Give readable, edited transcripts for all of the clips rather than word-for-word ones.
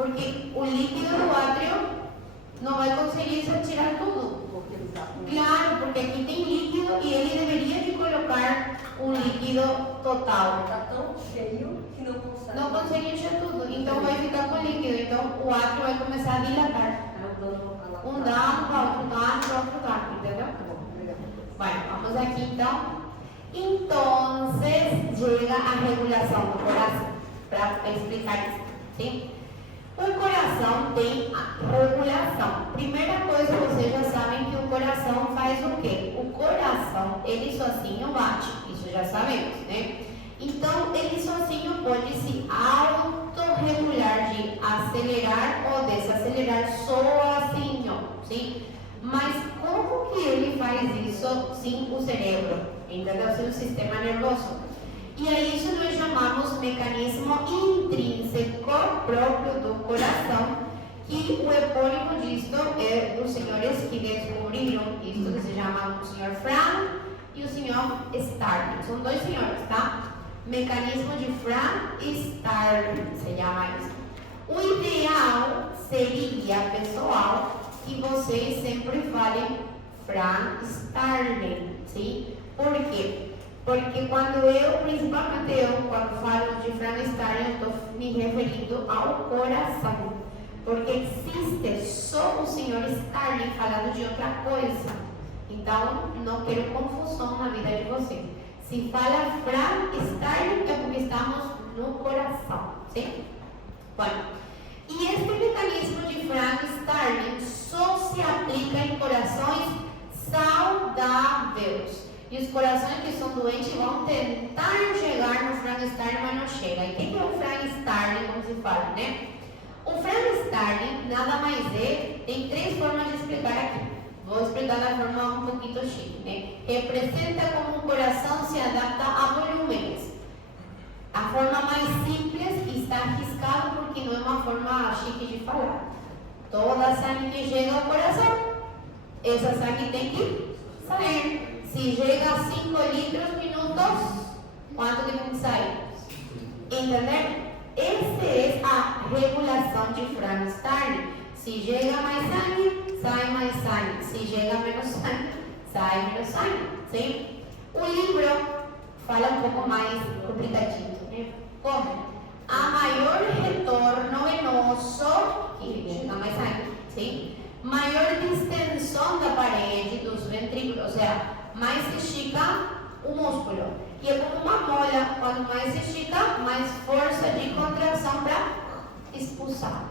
Porque o líquido do átrio não vai conseguir tirar tudo. Claro, porque aqui tem líquido e ele deveria de colocar um líquido total. Está tão cheio que não consegue. Não consegue encher tudo, então vai ficar com líquido. Então o átrio vai começar a dilatar. Um dano para outro dano para outro dano, entendeu? Bueno, vamos aqui então. Então, chega a regulação do coração. Para explicar isso, sim? O coração tem a regulação. Primeira coisa, vocês já sabem que o coração faz o quê? O coração, ele sozinho bate. Isso já sabemos, né? Então, ele sozinho pode se autorregular de acelerar ou desacelerar sozinho, sim? Mas como que ele faz isso sem o cérebro? Entendeu? Sem o sistema nervoso. E a isso nós chamamos mecanismo intrínseco próprio do coração, que o epônimo disto é dos senhores que descobriram isto, que se chama o senhor Frank e o senhor Starling. São dois senhores, tá? Mecanismo de Frank e Starling, se chama isso. O ideal seria, pessoal, que vocês sempre falem Frank Starling, sim? Por quê? Porque principalmente eu, quando falo de Frank Starling, eu estou me referindo ao coração. Porque existe só o senhor Starling falando de outra coisa. Então, não quero confusão na vida de vocês. Se fala Frank Starling, é porque estamos no coração, sim? Bueno, e este mecanismo de Frank Starling só se aplica em corações saudáveis. E os corações que são doentes vão tentar chegar no Frank Starling, mas não chega. E quem é o Frank Starling, como se fala, né? O Frank Starling nada mais é, tem três formas de explicar aqui. Vou explicar da forma um pouquinho chique, né? Representa como um coração se adapta a volúmenes. A forma mais simples está arriscado porque não é uma forma chique de falar. Toda a sangue que chega ao coração, essa sangue tem que sair. Se chega a 5 litros minutos, quanto que tem que sair? Entendeu? Essa é a regulação de Frank Starling. Se chega mais sangue, sai mais sangue. Se chega menos sangue, sai menos sangue. Sim? O livro fala um pouco mais complicadinho, né? Como? A maior retorno venoso, que chega mais sangue, sim? Maior distensão da parede dos ventrículos, ou seja, mais se estica o músculo. E é como uma mola, quando mais se estica, mais força de contração para expulsar.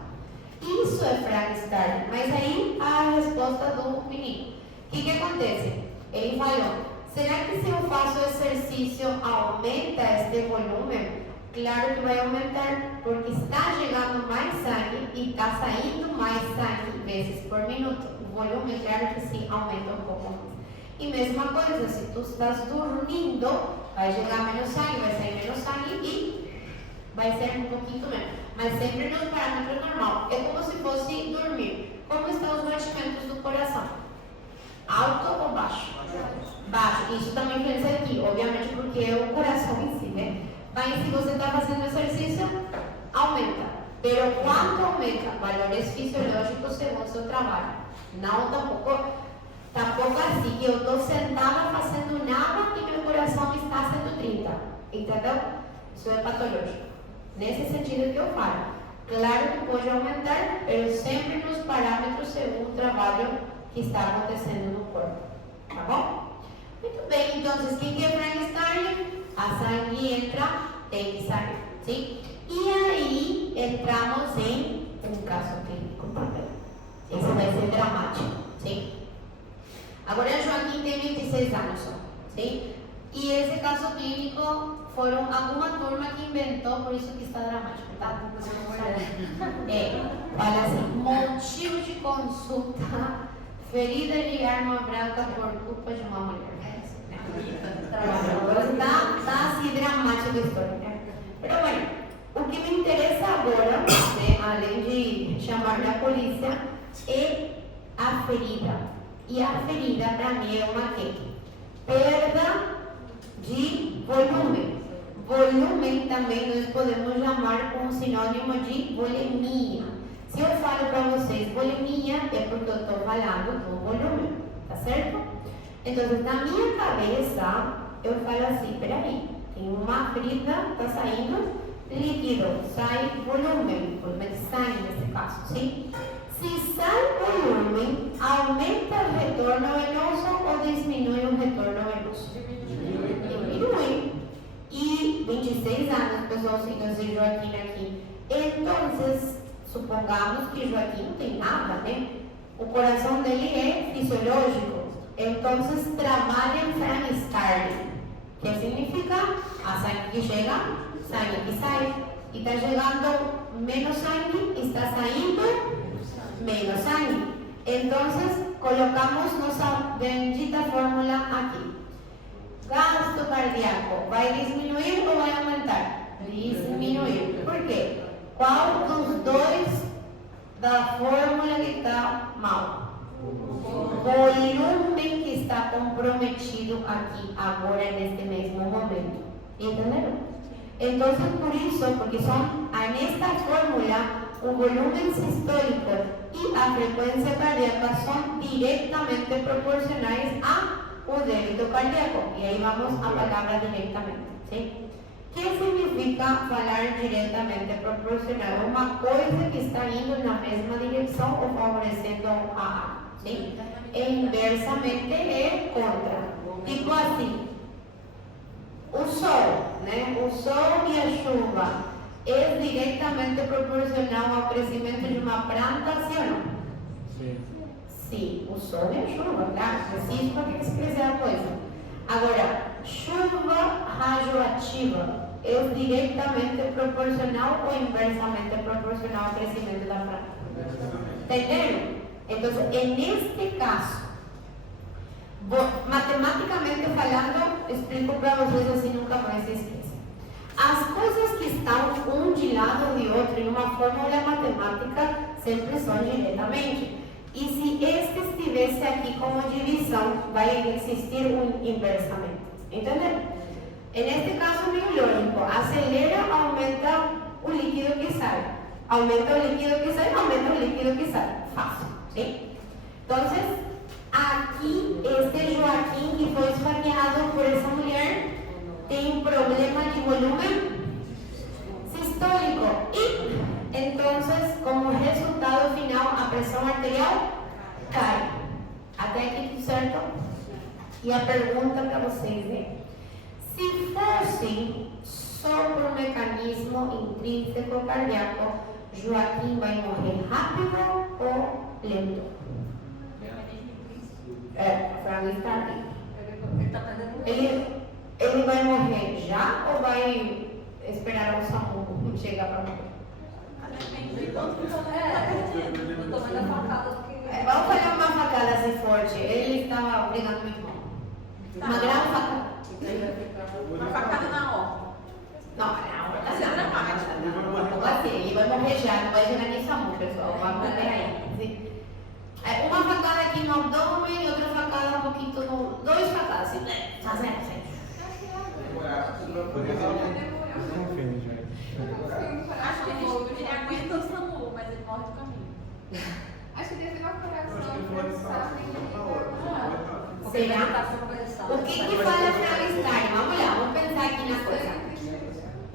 Isso é Frank Starling. Mas aí a resposta do menino. O que acontece? Ele falou, será que se eu faço exercício aumenta este volume? Claro que vai aumentar, porque está chegando mais sangue e está saindo mais sangue vezes por minuto. O volume, claro que sim, aumenta um pouco mais. E mesma coisa, se tu estás dormindo, vai chegar menos sangue, vai sair menos sangue e vai ser um pouquinho menos. Mas sempre nos parâmetros normal. É como se fosse dormir. Como estão os batimentos do coração? Alto ou baixo? Baixo. Isso também influencia aqui, obviamente, porque é o coração em si, né? Mas se você está fazendo exercício, aumenta. Pero quanto aumenta? Valores fisiológicos segundo o seu trabalho. Não tampouco assim, que eu estou sentada fazendo nada e meu coração está a 130. Entendeu? Isso é patológico. Nesse sentido que eu falo. Claro que pode aumentar, mas sempre nos parâmetros segundo o trabalho que está acontecendo no corpo. Tá bom? Muito bem, então, quem é Frank Starling? A sangue entra, tem que sair. Sim? E aí entramos em um caso clínico. Esse vai ser dramático. Sim? Agora, Joaquim tem 26 anos só. Sim? E esse caso clínico foram alguma turma que inventou, por isso que está dramático, tá? Fala assim, motivo de consulta, ferida de arma branca por culpa de uma mulher. Está assim dramático a história, né? Mas, bueno, o que me interessa agora, né, além de chamar a polícia, é a ferida. E a ferida, para mim, é uma quê? Perda de volume. Volumen também nós podemos chamar com o sinônimo de volemia. Se eu falo para vocês volemia, é porque eu estou falando do volume, tá certo? Então, na minha cabeça, eu falo assim, peraí, tem uma ferida, está saindo líquido, sai volume de sangue nesse caso, sim? Se sai volume, aumenta o retorno venoso ou diminui o retorno venoso? Diminui. E 26 anos, pessoal, seguindo Joaquim aqui. Então, supongamos que Joaquim não tem nada, né? O coração dele é fisiológico. Então, trabalha em Frank Starling. Que significa? A sangue que chega, sangue que sai. E está chegando menos sangue, está saindo menos sangue. Então, colocamos nossa bendita fórmula aqui. Gasto cardíaco, vai diminuir ou vai aumentar? Diminuir. Por quê? Qual dos dois da fórmula que está mal? O volume que está comprometido aqui, agora, neste mesmo momento. Entenderam? Então, por isso, porque são, nesta fórmula, o volume sistólico e a frequência cardíaca são diretamente proporcionais ao débito cardíaco. E aí vamos à palavra diretamente. ¿Sí? Que significa falar diretamente proporcional? Uma coisa que está indo na mesma direção ou favorecendo a ¿sí? E inversamente é contra. Tipo assim, o sol, né? O sol e a chuva é diretamente proporcional ao crescimento de uma planta, sim ou não? Sim. Sim, o sol e a chuva, claro, preciso para que cresça a coisa. Agora, chuva radioativa é diretamente proporcional ou inversamente proporcional ao crescimento da planta? Entenderam? Então, neste caso, matematicamente falando, explico para vocês assim, nunca mais se esqueça. As coisas que estão um de lado de outro em uma fórmula matemática sempre são diretamente. E se este estivesse aqui como divisão, vai existir um inversamente. Entenderam? Neste caso biológico, acelera, aumenta o líquido que sai. Aumenta o líquido que sai, aumenta o líquido que sai. Fácil, sim? Então, aqui, este Joaquim que foi esfaqueado por essa mulher tem um problema de volume sistólico e, então, como resultado final, a pressão arterial cai. Até aqui tudo certo? E a pergunta para vocês é: se fosse só por mecanismo intrínseco cardíaco, Joaquim vai morrer rápido ou lento? Frank Starling. Ele vai morrer já ou vai esperar o SAMU chegar para morrer? Vamos fazer uma facada assim forte. Ele estava brigando com meu irmão. Uma grande facada. Uma facada na horta. Não, ele vai morrer já, não vai chegar nem SAMU, pessoal. Vai morrer aí. Uma facada aqui no abdômen e outra facada um pouquinho no. 2 facadas, assim, né? Tá certo. Acho que ele aguenta o SAMU, mas ele morre do caminho. Acho que deve uma coração. Será? O que fala Frank Starling? Vamos lá, vamos pensar aqui na coisa.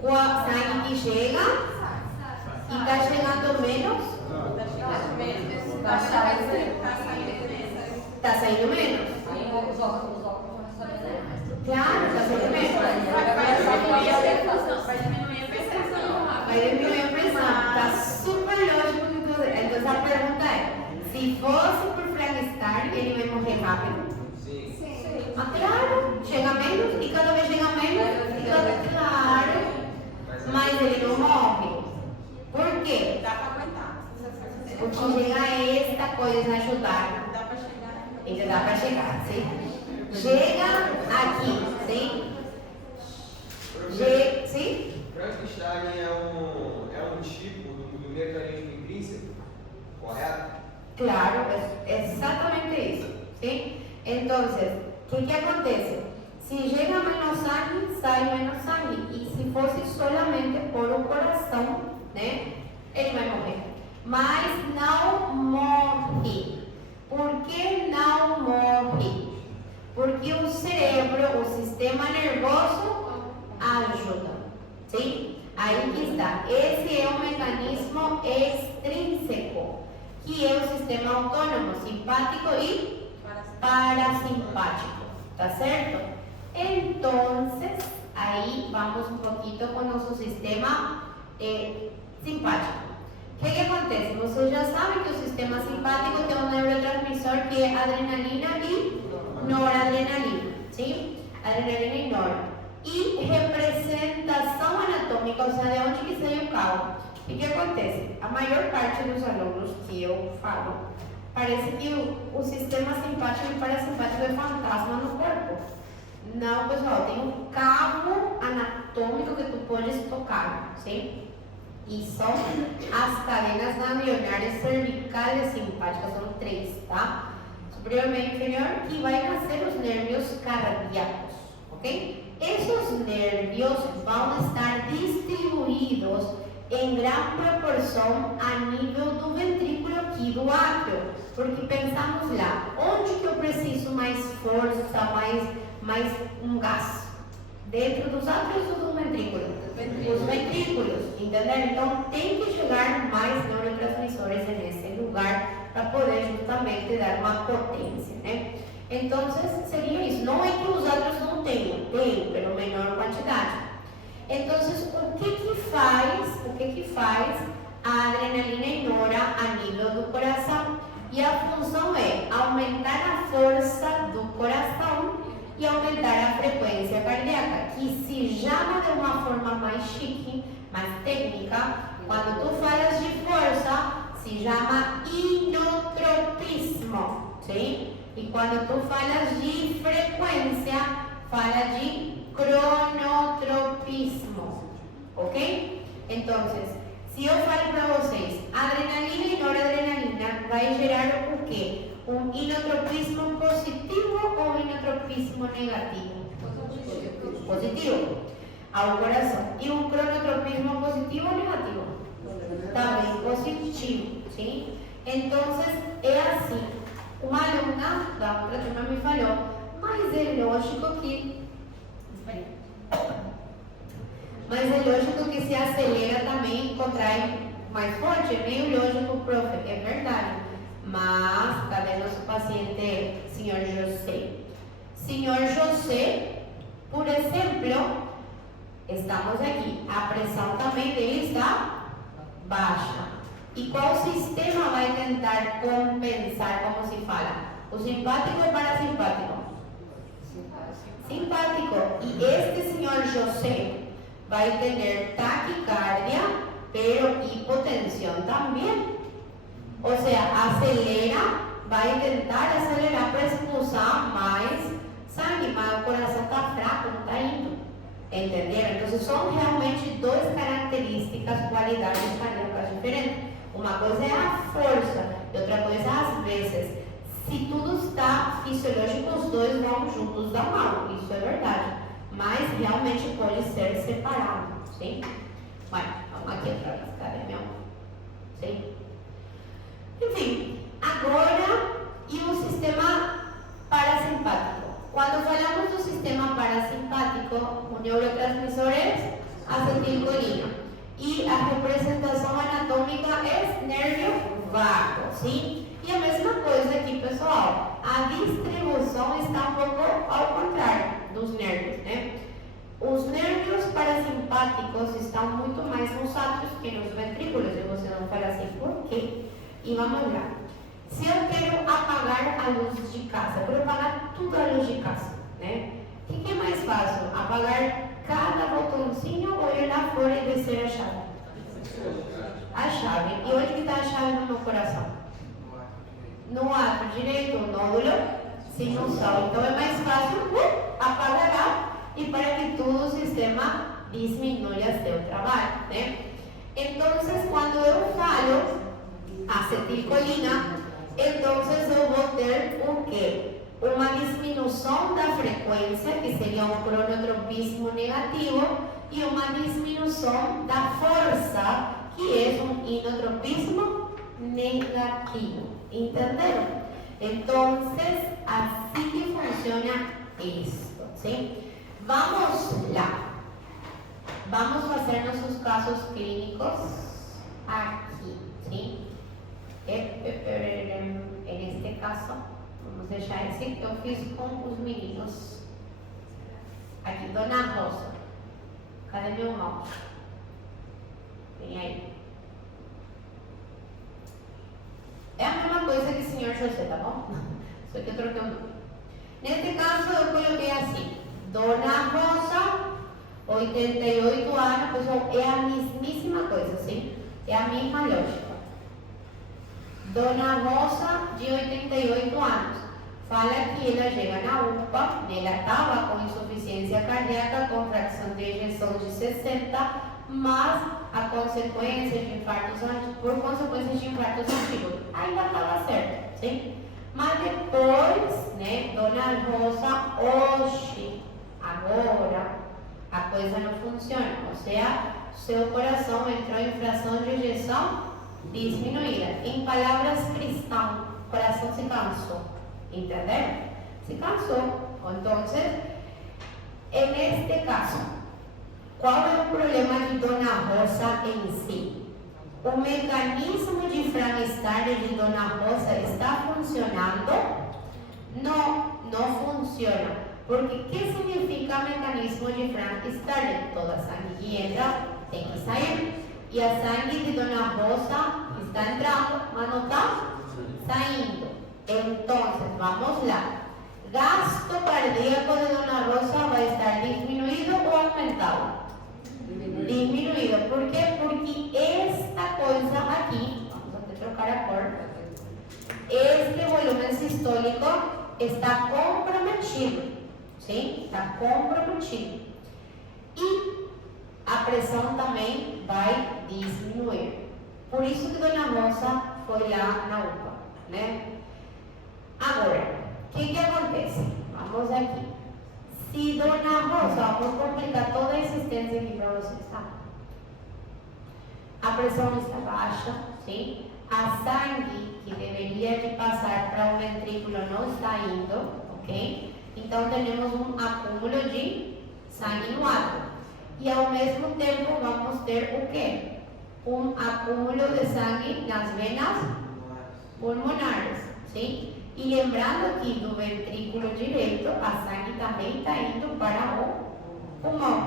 O sangue que chega e está chegando menos. Está saindo menos. Claro, está saindo menos. Vai diminuir a pressão. Vai diminuir a pressão. Está super lógico que tudo. Então a pergunta é: se fosse por Frank Starling, ele vai morrer rápido? Sim. Mas claro, chega menos e cada vez chega menos. Claro. Mas ele não morre. Por quê? Dá para aguentar. Porque chega esta coisa a ajudar. Dá para chegar. Então dá para chegar, sim? Chega aqui, sim? Sim? Frank Starling é um tipo do mecanismo intrínseco, correto? Claro, é exatamente isso, sim? Então, o que acontece? Se chega menos sangue, sai menos sangue. E se fosse solamente por o coração, né, ele vai morrer. Mas não morre. Por que não morre? Porque o cérebro, o sistema nervoso, ajuda. Sim? Aí que está. Esse é o mecanismo extrínseco, que é o sistema autônomo, simpático e parasimpático. ¿Tá certo? Entonces, ahí vamos un poquito con nuestro sistema simpático. O que acontece? Você já sabe que o sistema simpático tem um neurotransmissor que é adrenalina e noradrenalina, sim? Adrenalina e nora. E representação anatômica, ou seja, de onde que sai o carro. O que acontece? A maior parte dos alunos que eu falo, parece que o sistema simpático e parasimpático é fantasma no corpo. Não, pessoal, tem um cabo anatômico que tu podes tocar, sim? E são as cadenas ganglionares cervicais simpáticas, são 3, tá? Superior, meio inferior, e vai nascer os nervios cardíacos, ok? Esses nervios vão estar distribuídos em grande proporção a nível do ventrículo aqui do átrio, porque pensamos lá, onde que eu preciso mais força, mais um gás? Dentro dos átrios ou do ventrículo? Os ventrículos, entendeu? Então tem que chegar mais neurotransmissores nesse lugar para poder justamente dar uma potência, né? Então seria isso. Não é que os átrios não tenham, tem, pelo menor quantidade. Então o que faz a adrenalina e nora a nível do coração? E a função é aumentar a força do coração e aumentar a frequência cardíaca, que se chama de uma forma mais chique, mais técnica. Quando tu falas de força, se chama inotropismo, sim? E quando tu falas de frequência, fala de cronotropismo, ok? Então, se eu falo para vocês, adrenalina e noradrenalina vai gerar o quê? Um inotropismo positivo ou um inotropismo negativo? Positivo ao coração. E um cronotropismo positivo ou negativo? Também positivo, sim? Então, é assim. Uma aluna da outra turma me falou, mas é lógico que se acelera também, contrai mais forte, é meio lógico, profe, é verdade. Mas, cadê nosso paciente, senhor José? Senhor José, por exemplo, estamos aqui, a pressão também dele está baixa. E qual sistema vai tentar compensar, como se fala? O simpático ou parasimpático? Simpático. E este senhor José vai ter taquicardia, pero hipotensão também. Ou seja, acelera, vai tentar acelerar para expulsar mais sangue, mas o coração está fraco, não está indo. Entenderam? Então, são realmente duas características, qualidades cardíacas diferentes. Uma coisa é a força, e outra coisa, às vezes, se tudo está fisiológico, os dois vão juntos dar mal, isso é verdade. Mas realmente pode ser separado, sim? Bueno, vamos aqui atrás, cadê meu? Sim? Enfim, agora, e o sistema parasimpático? Quando falamos do sistema parasimpático, o neurotransmissor é acetilcolina. E a representação anatômica é nervio vago, sim? E a mesma coisa aqui, pessoal. A distribuição está um pouco ao contrário dos nervios, né? Os nervios parasimpáticos estão muito mais nos átrios que nos ventrículos. E você não fala assim, por quê? E vamos lá. Se eu quero apagar a luz de casa, eu quero apagar toda a luz de casa, né? O que é mais fácil? Apagar cada botãozinho ou ir lá fora e descer a chave? A chave. E onde está a chave no meu coração? No átrio direito, o nódulo sinusal. Então é mais fácil apagar e para que todo o sistema diminua seu trabalho, né? Então, quando eu falo acetilcolina, então eu vou ter o quê? uma diminuição da frequência, que seria um cronotropismo negativo, e uma diminuição da força, que é um inotropismo negativo. Entenderam? Então, assim que funciona isso, ¿sí? Vamos lá. Vamos fazer nossos casos clínicos aqui, ¿sí? En este caso, vamos deixar esse que eu fiz com os meninos. Aqui, Dona Rosa. Cadê meu mouse? Vem aí. É a mesma coisa que o senhor José, tá bom? Só que eu troquei o nome. Neste caso, eu coloquei assim: Dona Rosa, 88 anos, pessoal, é a mesmíssima coisa, sim? É a mesma lógica. Dona Rosa, de 88 anos, fala que ela chega na UPA, ela estava com insuficiência cardíaca, com fração de ejeção de 60, mas a consequência de infartos antigos, por consequência de infartos antigos, ainda estava certo, sim? Mas depois, né, Dona Rosa, hoje, agora, a coisa não funciona, ou seja, seu coração entrou em fração de ejeção diminuída. Em palavras cristãs, o coração se cansou, entenderam? Se cansou. Então, neste caso, qual é o problema de Dona Rosa em si? O mecanismo de Frankenstein de Dona Rosa está funcionando? Não funciona. Porque o que significa mecanismo de Frankenstein? Toda sangue que entra tem que sair. E a sangue de Dona Rosa está entrando, mas não está saindo. Então, vamos lá. Gasto cardíaco de Dona Rosa vai estar diminuído ou aumentado? Diminuído. Por quê? Porque esta coisa aqui, vamos até trocar a cor, este volume sistólico está comprometido, sim? Está comprometido. E a pressão também vai diminuir. Por isso que Dona Rosa foi lá na UPA, né? Agora, o que acontece? Vamos aqui. Se Dona Rosa, vamos complicar toda a existência aqui para vocês, tá? A pressão está baixa, sim? A sangue que deveria de passar para o ventrículo não está indo, ok? Então, temos um acúmulo de sangue no átrio. E ao mesmo tempo, vamos ter o quê? Um acúmulo de sangue nas venas pulmonares, sim? E lembrando que do ventrículo direito, a sangue também está indo para o pulmão.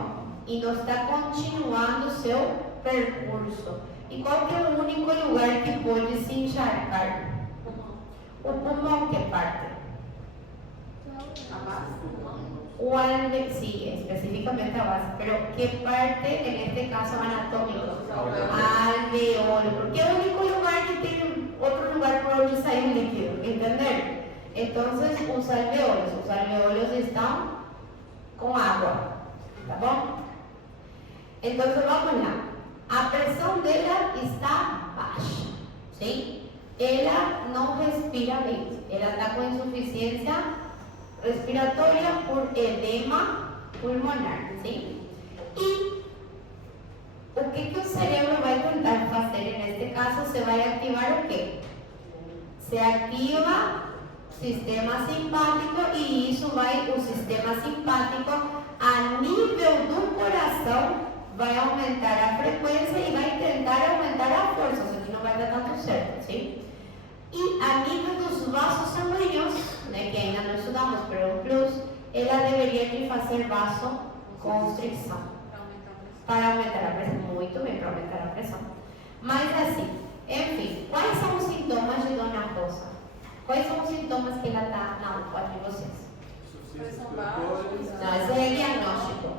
E não está continuando o seu percurso. E qual que é o único lugar que pode se encharcar? O pulmão que parte. A base do pulmão? O alveolo, sí, específicamente a base, pero ¿qué parte en este caso anatómico? Alveolo, porque es el único lugar que tiene otro lugar por donde sale un líquido, ¿entender? Entonces, los alveolos están con agua, ¿tá bom? Entonces, vamos lá. A pressão dela está baixa, ¿sí? Ela não respira bem, ela está com insuficiência respiratória por edema pulmonar, sim? E o que o cérebro vai tentar fazer neste caso? Se vai ativar o quê? Se ativa o sistema simpático e isso vai, o sistema simpático a nível do coração vai aumentar a frequência e vai tentar aumentar a força, só que não vai dar tanto certo, sim? E a nível dos vasos sanguíneos, né, que ainda não estudamos, mas é um plus, ela deveria de fazer vasoconstricção para aumentar a pressão. Muito bem, para aumentar a pressão. Mas assim, enfim, quais são os sintomas de Dona Rosa? Quais são os sintomas que ela está na UPA de vocês? Pressão baixa. Não, esse é diagnóstico.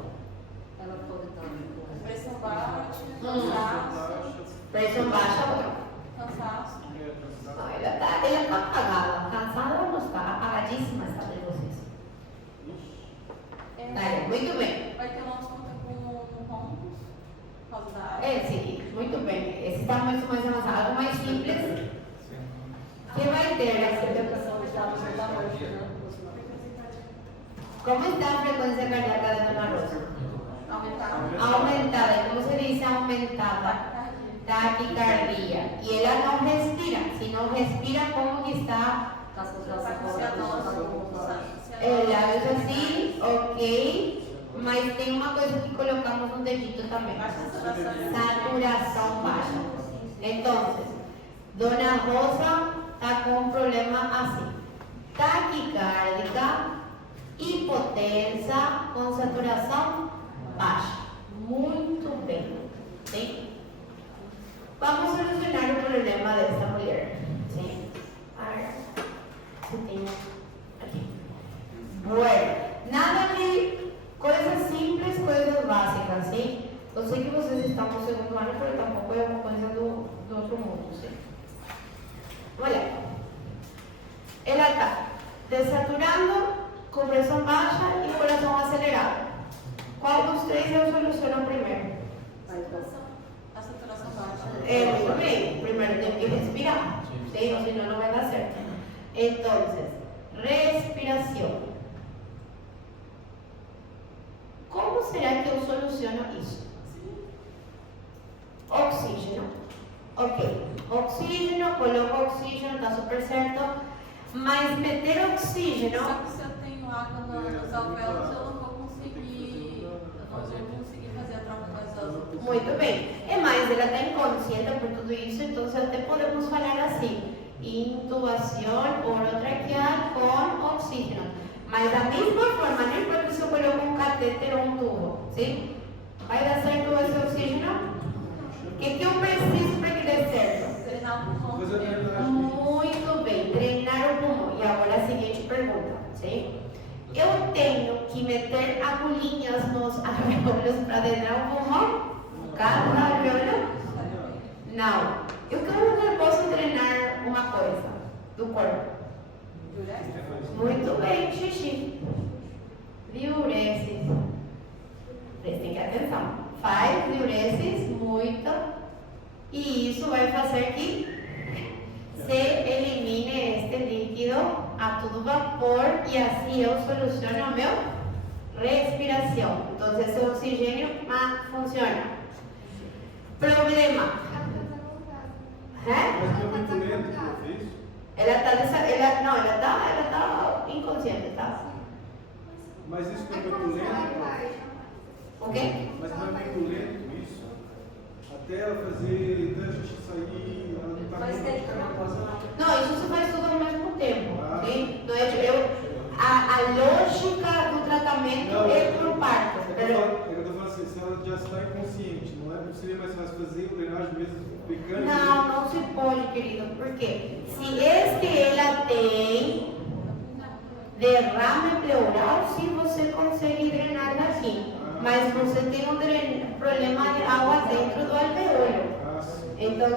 Ela pode estar com pressão baixa, cansaço. Pressão baixa, outra. Cansaço. Não, ela está apagada. Cansada ela não está, apagadíssima está de vocês. Tá, muito bem. Vai ter uma conta com roncos, por causa da água. É, sim, muito bem. Esse está mais avançado, algo mais simples. Que vai ter essa A depressão está muito baixa, né? ¿Cómo está la frecuencia cardíaca de Dona Rosa? Aumentada. ¿Y cómo se dice aumentada? Taquicardia. Y ella no respira. Si no respira, ¿cómo que está? El labio es así, ok. Mas tem uma coisa que colocamos no dedito também. Saturação baixa. Então, Dona Rosa está com um problema assim. Taquicárdica, hipotensa, com saturação baixa. Muito bem. Sim? Vamos solucionar o problema dessa mulher. Sim? Aqui. Bueno, nada de coisas simples, coisas básicas, sim? Eu sei que vocês estão no segundo ano, mas tampouco é uma coisa do outro mundo, sim? Olha, ela está desaturando, com pressão baixa e coração acelerado. Qual dos três eu soluciono primeiro? A saturação baixa. Muito bem, primeiro tem que respirar, sim? Ou senão não vai dar certo. Então, respiração. Como será que eu soluciono isso? Oxígeno. Ok. Oxígeno, coloco oxígeno, está super certo. Mas meter oxígeno. Só que se eu tenho água nos alvéolos, eu não vou conseguir. Eu não vou conseguir fazer a troca gasosa. Muito bem. É mais, ela está inconsciente por tudo isso, então até podemos falar assim: intubação orotraqueal com oxígeno. Mas da mesma forma, não importa se eu coloco um catéter ou um tubo, sim? Vai dar certo esse oxígeno? O que eu preciso para que dê certo? Treinar o pulmão. Muito bem, treinar o pulmão. E agora a seguinte pergunta, sim? Eu tenho que meter agulhinhas nos alvéolos para treinar o pulmão? Cada alvéolo? Não. Eu quero posso treinar uma coisa do corpo. Muito bem, xixi. Diuresis. Prestem atenção. Faz diuresis, muito. E isso vai fazer que se elimine este líquido a todo vapor e assim eu soluciono a minha respiração. Então, esse oxigênio funciona. Problema. Ela está inconsciente, tá? Mas isso não é muito lento? O quê? Mas não é muito lento isso? Até ela fazer, até a gente sair, ela não está Não, isso se faz tudo ao mesmo tempo. Sim? Não a lógica do tratamento é por partes. Eu estou falando assim, se ela já está inconsciente, não seria mais fácil fazer drenagem mesmo aplicando? Não se pode, querido. Por quê? Se ela tem derrame pleural, sim, você consegue drenar daqui. Mas você tem um problema de água dentro do alveolo. Então,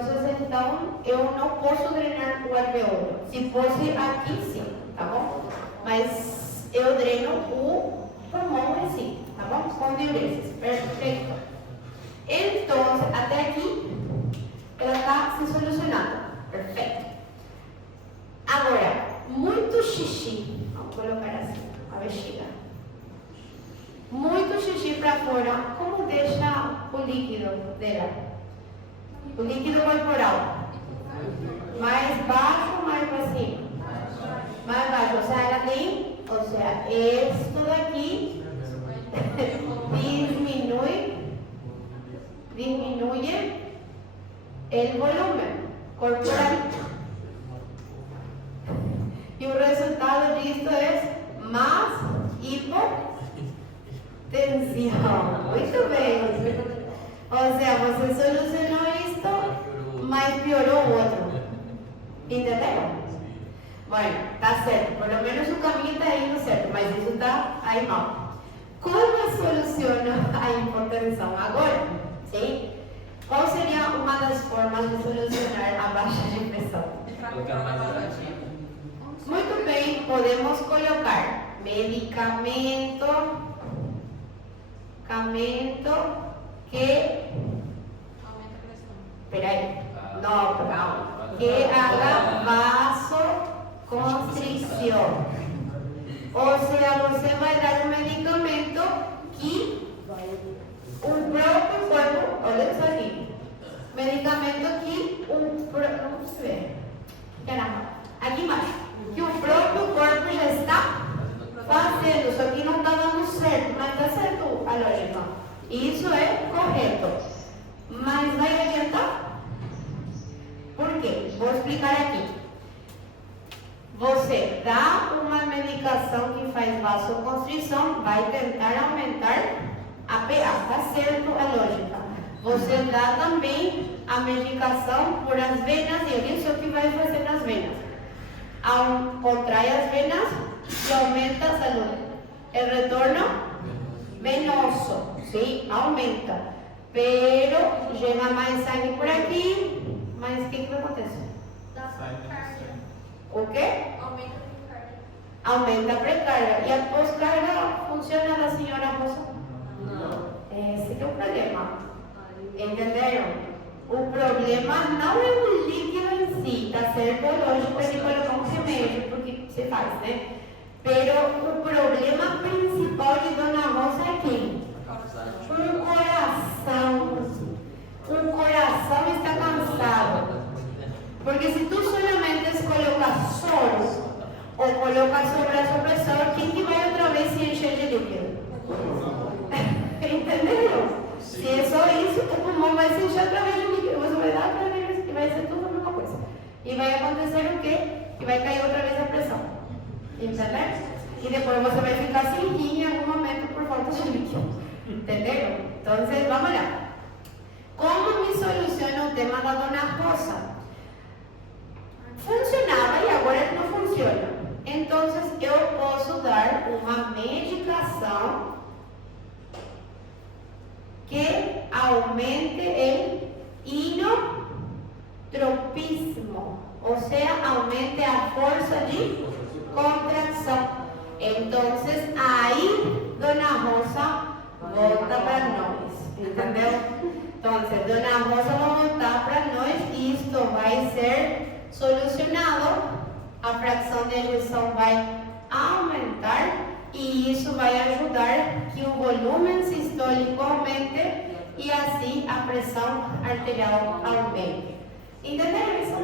eu não posso drenar o alveolo. Se fosse aqui, sim, tá bom? Mas eu dreno o pulmão em si, tá bom? Com diuresis. Perfeito. Então, até aqui, ela está se solucionando. Perfeito. Agora, muito xixi. Vamos colocar assim, a bexiga. Muito xixi para fora. Como deixa o líquido dela? O líquido corporal. Mais baixo ou mais para cima? Mais baixo. Ou seja, ela tem, isto daqui disminuye el volumen corporal. E o resultado disso é mais hipotensão. Muito bem. Ou seja, você solucionou isto, mas piorou o outro. Entenderam? Bueno, tá certo. Por lo menos o caminho está indo certo, mas isso está aí mal. Como eu soluciono a hipotensão agora? Sim? Qual seria uma das formas de solucionar a baixa de pressão? Muito bem, podemos colocar medicamento que... Aumenta a pressão. Peraí. Não, calma. Que haga vasoconstricción. Ou seja, você vai dar um medicamento que o próprio corpo, olha isso aqui, medicamento que não se vê, caramba, aqui embaixo, que o próprio corpo já está fazendo, só que não está dando certo, mas está certo a lógica. Isso é correto. Mas vai adiantar? Por quê? Vou explicar aqui. Você dá uma medicação que faz vasoconstrição, vai tentar aumentar a PA, está certo a lógica. Você dá também a medicação por as venas, e isso é o que vai fazer nas venas. Contrai as venas e aumenta a saúde. O retorno venoso, sim, aumenta. Pero chega mais sangue por aqui, mas o que acontece? Dá carga. O quê? Aumenta a carga. Aumenta a precarga. E a pós-carga funciona da senhora Rosa? Não. Esse que é o problema. Entenderam? O problema não é o líquido em si, tá certo? Lógico que ele colocar um remédio, porque se faz, né? Pero o problema principal de Dona Rosa é quem? O coração. O coração está cansado. Porque se tu solamente colocas soro ou colocas sobrepressor, quem que vai outra vez se encher de líquido? Entenderam? Se é só isso, o pulmão vai se encher outra vez de líquido. Você vai dar outra vez e vai ser tudo a mesma coisa. E vai acontecer o quê? Que vai cair outra vez a pressão. Entendeu? E depois você vai ficar sem rim em algum momento por falta de líquido. Entenderam? Então, vamos lá. Como me soluciona o tema da Dona Rosa? Funcionava e agora não funciona. Então, eu posso dar uma medicação que aumente o inotropismo, ou seja, aumente a força de contração. Então, aí, Dona Rosa volta para nós, entendeu? Então, Dona Rosa vai voltar para nós e isto vai ser solucionado, a fração de ejeção vai aumentar e isso vai ajudar que o volume sistólico aumente e assim a pressão arterial aumente. Entenderam isso?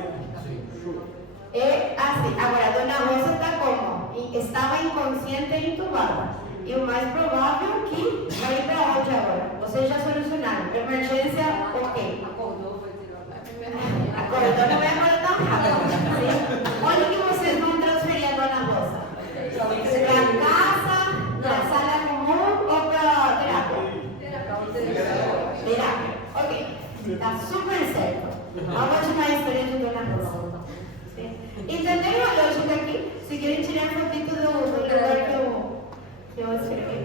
É assim. Agora, a Dona Rosa está como? Estava inconsciente e entubada. E o mais provável é que vai para onde agora? Vocês já solucionaram. Emergência, ok. Acordou, foi tirar Acordou, não vai embora tão rápido. Sim? Onde que vocês vão transferir a Dona Rosa? Para a casa, para a sala comum ou para a terapia? Terapia. Ok. Está super certo. Vamos continuar a história de Dona Rosa. Entenderam a lógica aqui? Se querem tirar fotito do lugar que eu escrevi.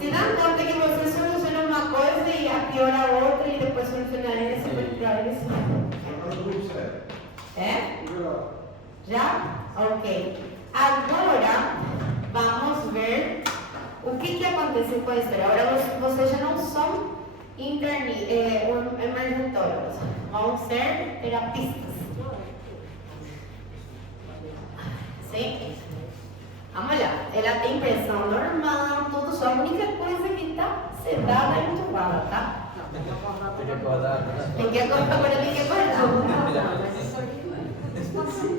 Se dão conta que você soluciona uma coisa e piora a outra e depois solucionar essa para isso. É? Já? Ok. Agora, vamos ver o que aconteceu com a história. Agora vocês já não são emergentólogos, vão ser terapistas. Sim? Vamos lá. Ela tem pressão normal, tudo só. A única coisa que está sedada e entubada, tá? Tem que acordar. Tem que acordar, agora tem que acordar.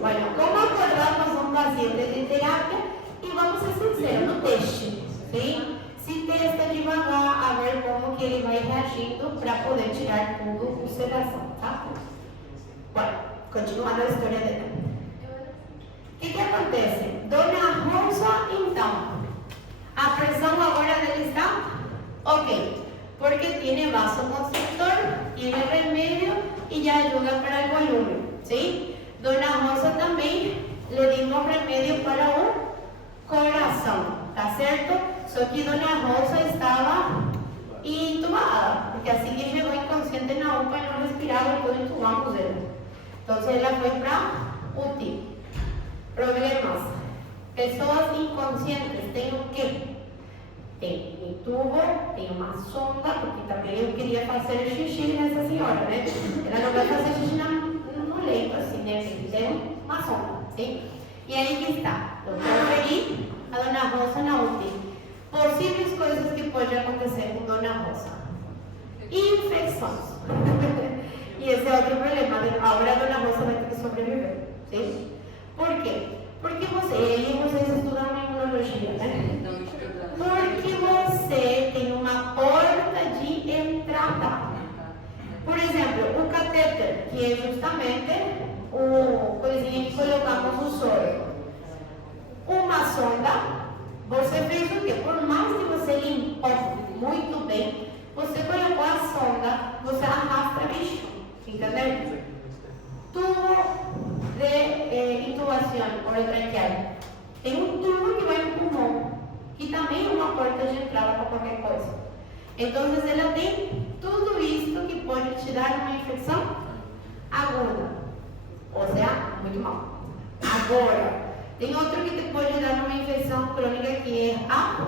Olha, como acordamos um paciente de terapia e vamos ser sinceros, no teste, sim? Se testa devagar a ver como que ele vai reagindo para poder tirar tudo com sedação, tá? Bom, continuando a história dela. O que acontece? Dona Rosa, então, a pressão agora dele está ok, porque tem vasoconstrictor, tem remédio e já ajuda para o volume, sim? Dona Rosa também le dimos remédio para o coração, tá certo? Só que Dona Rosa estava entubada, porque assim que chegou inconsciente na UPA não respirava e todos entubamos ela. Então ela foi para UTI. Problemas. Pessoas inconscientes têm o quê? Tem um tubo, tem uma sonda, porque também eu queria fazer xixi nessa senhora, né? Ela não vai fazer xixi no leito, assim, né? Tem uma sonda, sim? E aí que está. Eu conferi a Dona Rosa na UTI. Possíveis coisas que podem acontecer com Dona Rosa. Infecções. E esse é outro problema. Agora a Dona Rosa vai ter que sobreviver. Sim? Por quê? Porque vocês estudam imunologia, né? Porque você tem uma porta de entrada. Por exemplo, o catéter, que é justamente o coisinha que colocamos no soro. Uma sonda, você fez o quê? Por mais que você limpou muito bem, você colocou a sonda, você arrasta bicho, entendeu? Tubo de intubação orotraqueal. Tem um tubo que vai no pulmão, que também é uma porta de entrada para qualquer coisa. Então, ela tem tudo isso que pode te dar uma infecção aguda, ou seja, muito mal. Agora, tem outro que te pode dar uma infecção crônica que é a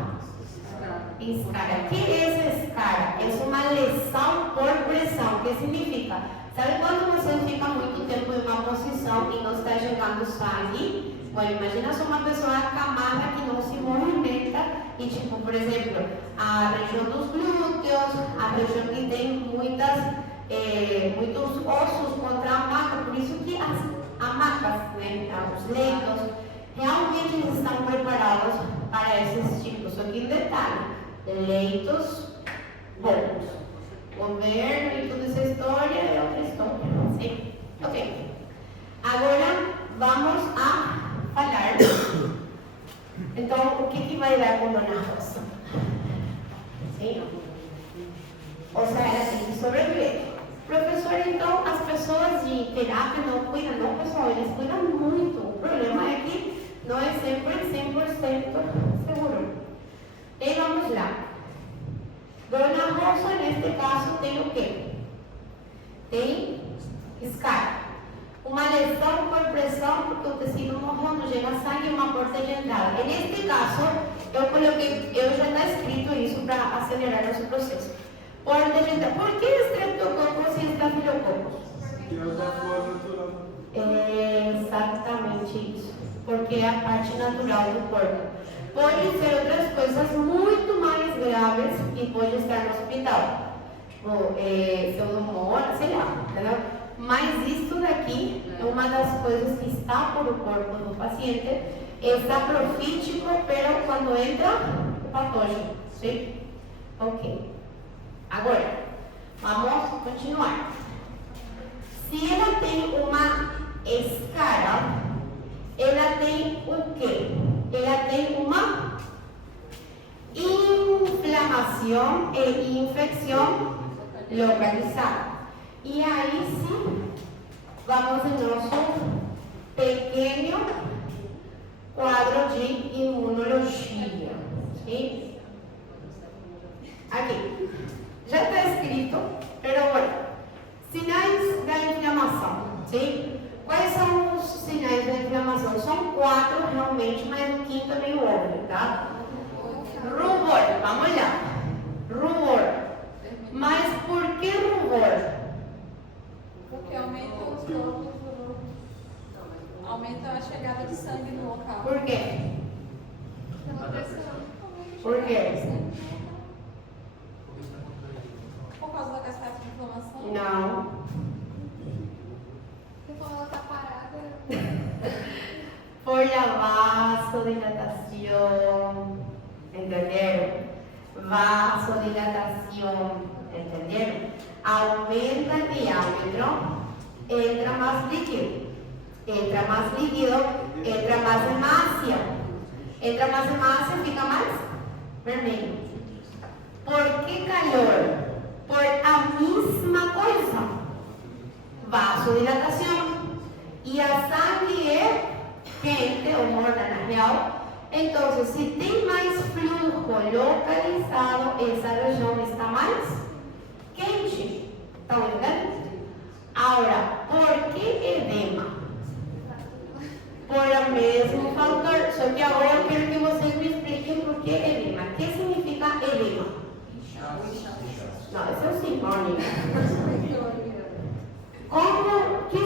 escara. O que é essa escara? É uma lesão por pressão. O que significa? Sabe quando você fica muito tempo em uma posição e não está chegando sangue? Bueno, imagina só uma pessoa acamada que não se movimenta e, tipo, por exemplo, a região dos glúteos, a região que tem muitos ossos contra a maca, por isso que as hamacas, né, os leitos, realmente estão preparados para esses tipos. Só que em detalhe, leitos bons. Governo e toda essa história é outra história. Sim? Ok. Agora vamos a falar. Então, o que vai dar com Dona Rosa? Sim? Ou seja, ela tem que sobreviver. Professor, então, as pessoas de terapia não cuidam? Não, pessoal, eles cuidam muito. O problema é que não é sempre 100% seguro. E vamos lá. Dona Rosa, neste caso, tem o quê? Tem escara. Uma lesão por pressão, porque o tecido morreu, não chega sangue, uma porta de entrada. Neste caso, eu já está escrito isso para acelerar nosso processo. Porta de entrada. Por que estreptococos e estafilococos? Que é da flora natural. É exatamente isso. Porque é a parte natural do corpo. Pode ser outras coisas muito mais graves que pode estar no hospital. Tipo, pseudomonas, sei lá, entendeu? Mas isso daqui é uma das coisas que está por o corpo do paciente. Está profítico, pero quando entra o patógeno. Sim? Ok. Agora, vamos continuar. Se ela tem uma escara, ela tem o quê? Ela tem uma inflamação e infecção localizada. E aí sim, vamos ao nosso pequeno quadro de imunologia. Sim? Aqui. Já está escrito, pero olha, sinais da inflamação. Sim? Quais são os sinais da inflamação? São 4 realmente, mas o quinto é meio óbvio, tá? Rubor, vamos lá. Rubor. Mas por que rubor? Porque aumenta a chegada de sangue no local. Por quê? Pela pressão. Por quê? Por causa da cascata de inflamação? Não. Porque quando ela tá parada. Por la vasodilatação. Entenderam? Vasodilatação. Entenderam? Aumenta o diâmetro, entra mais líquido. Entra mais líquido, entra mais hemácia. Entra mais hemácia, fica mais vermelho. Por que calor? Por a mesma coisa. Vasodilatação. E a sangue é quente ou morna na real. Então, se tem mais fluxo localizado, essa região está mais quente. Estão entendendo? Agora, por que edema? Por o mesmo fator. Só que agora eu quero que vocês me expliquem por que edema. O que significa edema? Não, esse é o sinônimo. Que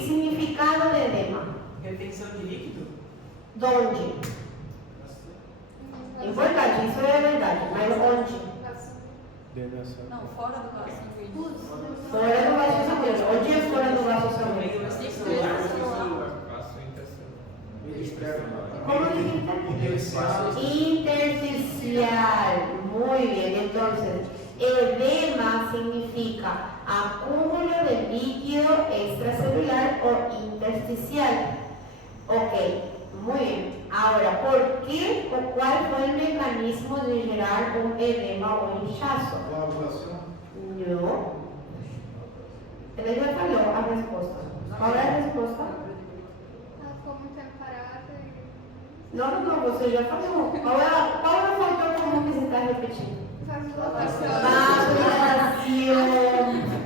significado de edema? Retenção de líquido? Donde? Importante, isso é verdade, mas onde? Não, fora do vaso sanguíneo. Fora do vaso sanguíneo. Onde é fora do vaso sanguíneo? Como intersticial. Muy bien, entonces, edema significa acúmulo de líquido extracelular o intersticial. Ok, muy bien. Ahora, ¿por qué o cuál fue el mecanismo de generar un edema o hinchazo? Coagulação. No. Ele já falou a resposta. Qual é a resposta? Ela ficou muito tempo parada e Não, você já falou. Qual é o fator comum que você está repetindo? Vasodilatación.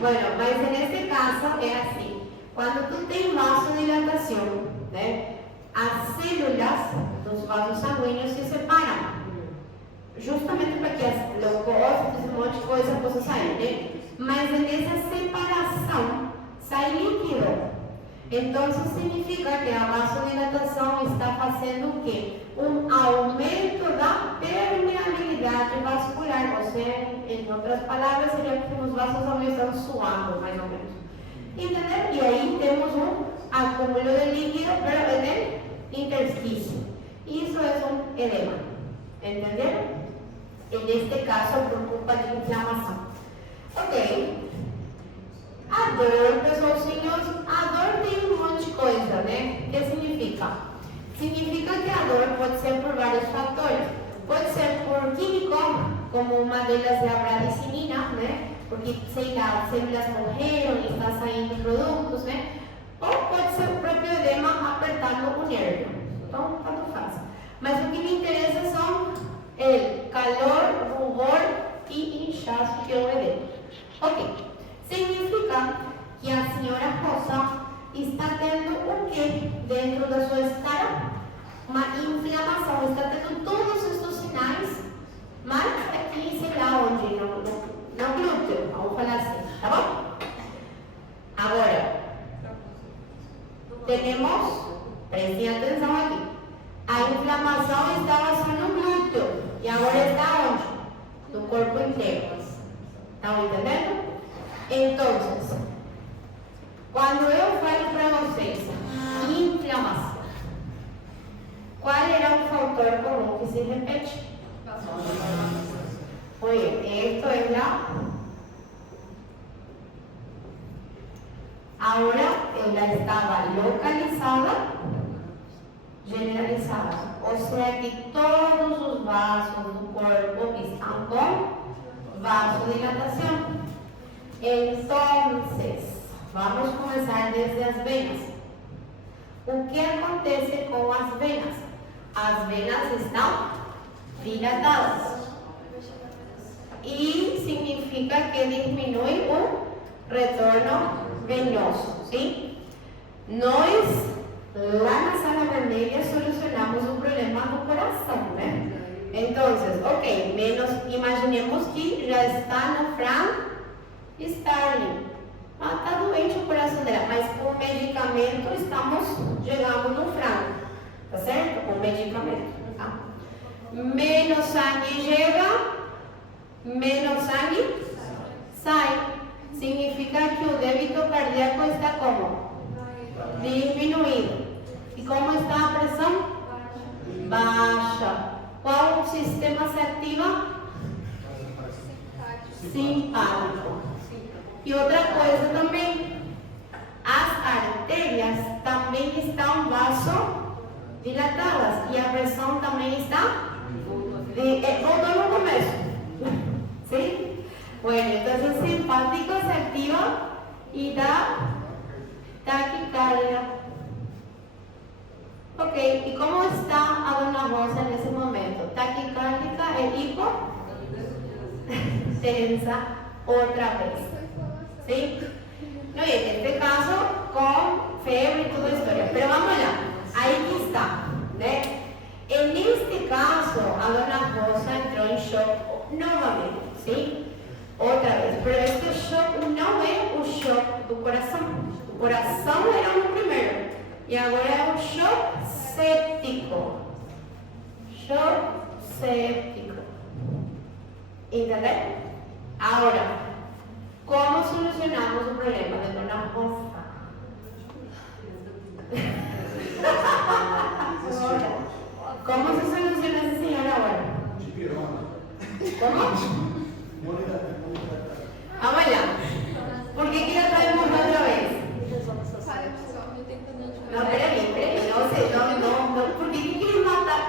Bueno, mas en este caso es así. Cuando tú tienes vasodilatación, ¿eh? As células dos vasos sanguíneos se separam. Justamente para que as leucócitos e um monte de coisa possa sair, né? Mas nessa separação sai líquido. Então, isso significa que a vasodilatação está fazendo o quê? Um aumento da permeabilidade vascular. Ou seja, em outras palavras, seria que os vasos sanguíneos estão suando, mais ou menos. Entendeu? E aí temos um acúmulo de líquido, pero en el intersticio. Isso é um edema. Entenderam? Neste caso, preocupa de inflamação. Ok. A dor, pessoalzinhos, a dor tem um monte de coisa, né? O que significa? Significa que a dor pode ser por vários fatores. Pode ser por químico, como uma delas é a bradicinina, né? Porque, sei lá, as células morreram e está saindo produtos, né? Ou pode ser o próprio edema apertando o nervo. Então, tanto faz. Mas o que me interessa são calor, rubor e inchaço que eu edema. Ok. Significa que a senhora Rosa está tendo o que dentro da sua escara? Uma inflamação. Está tendo todos estes sinais, mas aqui, sei lá onde, no glúteo. Vamos falar assim, tá bom? Agora, temos, prestem atenção aqui. A inflamação estava só no glúteo e agora está onde? No corpo inteiro. Estão entendendo? Então, quando eu falo para vocês inflamação, qual era o fator comum que se repete? Oye, esto es ahora ella estaba localizada, generalizada. O sea que todos los vasos del cuerpo están con vasodilatación. Entonces, vamos a comenzar desde as venas. O que acontece com as venas? As venas estão dilatadas. E significa que diminui o retorno venoso, ¿sí? Nós, lá na sala vermelha, solucionamos o problema do coração, né? Então, ok, imaginemos que já está no Fran Starling. Está doente o coração dela, mas com o medicamento estamos chegando no Fran, tá certo? Com o medicamento, tá? Menos sangue chega, menos sangue sai. Significa que o débito cardíaco está como? Diminuído. E como está a pressão? Baixa. Qual sistema se ativa? Simpático. E outra coisa também, as artérias também estão vasodilatadas e a pressão também está voltou no começo. ¿Sí? Bueno, entonces el simpático se activa y da taquicardia. Ok, ¿y cómo está a dona Rosa en ese momento? Taquicárdica e hipo tensa otra vez. ¿Sí? No, y en este caso con fiebre y toda historia. Pero vamos allá, ahí está. ¿Ve? En este caso, a dona Rosa entró en shock nuevamente. ¿Sí? Otra vez, pero este shock no es un shock do coração. O coração era o primeiro e agora é um shock séptico. Shock séptico. ¿Entendeu? Ahora, ¿cómo solucionamos el problema de Dona Rosa? ¿Cómo se soluciona ese señor ahora? ¿Cómo? Vamos allá. ¿Por qué quiero traernos otra vez? No, espérame, no sé, no, ¿por qué quieren matar?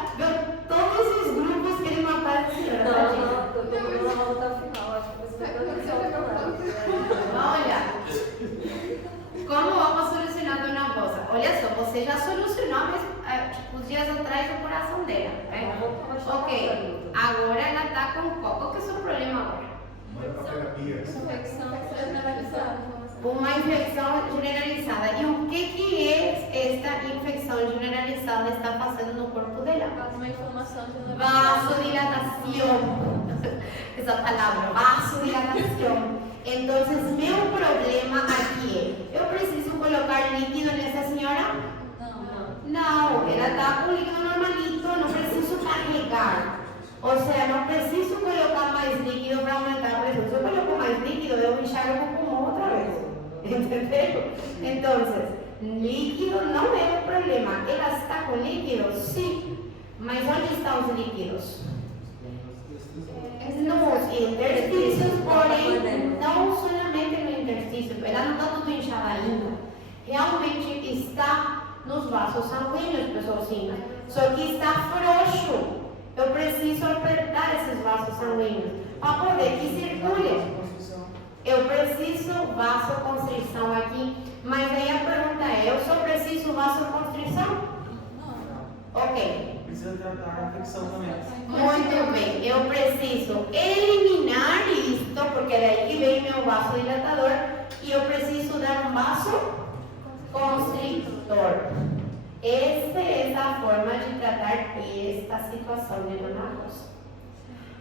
Todos esos grupos quieren matar al señor. Eu tenho uma volta ao final, acho que você vai Vamos lá. Como vamos solucionar Dona Rosa? Olha só, você já solucionou uns dias atrás o coração dela, né? Ok, agora ela está com qual? Qual que é o seu problema agora? Infecção generalizada. Uma infecção generalizada. E o que esta infecção generalizada está fazendo no corpo dela? Uma inflamação generalizada. Vasodilatação. Essa palavra, vasodilatação. Então, meu problema aqui é: eu preciso colocar líquido nessa senhora? Não, ela está com líquido normalito, não preciso carregar. Ou seja, não preciso colocar mais líquido para aumentar a pressão. Se eu coloco mais líquido, eu enxergo o pulmão outra vez. Entendeu? Então, líquido não é o problema. Ela está com líquido? Sim. Mas onde estão os líquidos? Nos interstícios, porém, não somente no interstício. Ela não está tudo inchada ainda. Realmente está nos vasos sanguíneos, pessoalzinha. Só que está frouxo. Eu preciso apertar esses vasos sanguíneos para poder que circule. Eu preciso vasoconstrição aqui. Mas aí a pergunta é: eu só preciso vasoconstrição? Ok. Precisa tratar a infecção também. Muito bem. Eu preciso eliminar isto, porque é daí que vem meu vasodilatador. E eu preciso dar um vasoconstritor. Essa é a forma de tratar esta situação de Dona Rosa.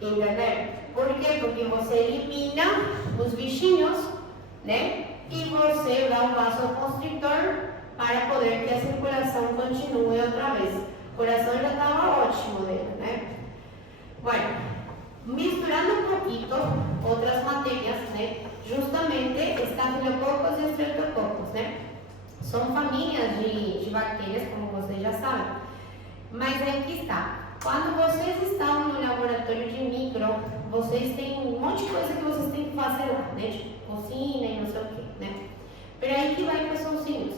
Entendeu? Por quê? Porque você elimina os bichinhos, né? E você dá um vasoconstritor para poder que a circulação continue outra vez. O coração já estava ótimo dele, né? Bueno, misturando um pouquinho outras matérias, né? Justamente estafilococos e estreptococos, né? São famílias de bactérias, como vocês já sabem. Mas aí que está. Quando vocês estão no laboratório de micro, vocês têm um monte de coisa que vocês têm que fazer lá, né? Tipo, cocina e não sei o quê, né? Pero aí que vai pessoalzinhos.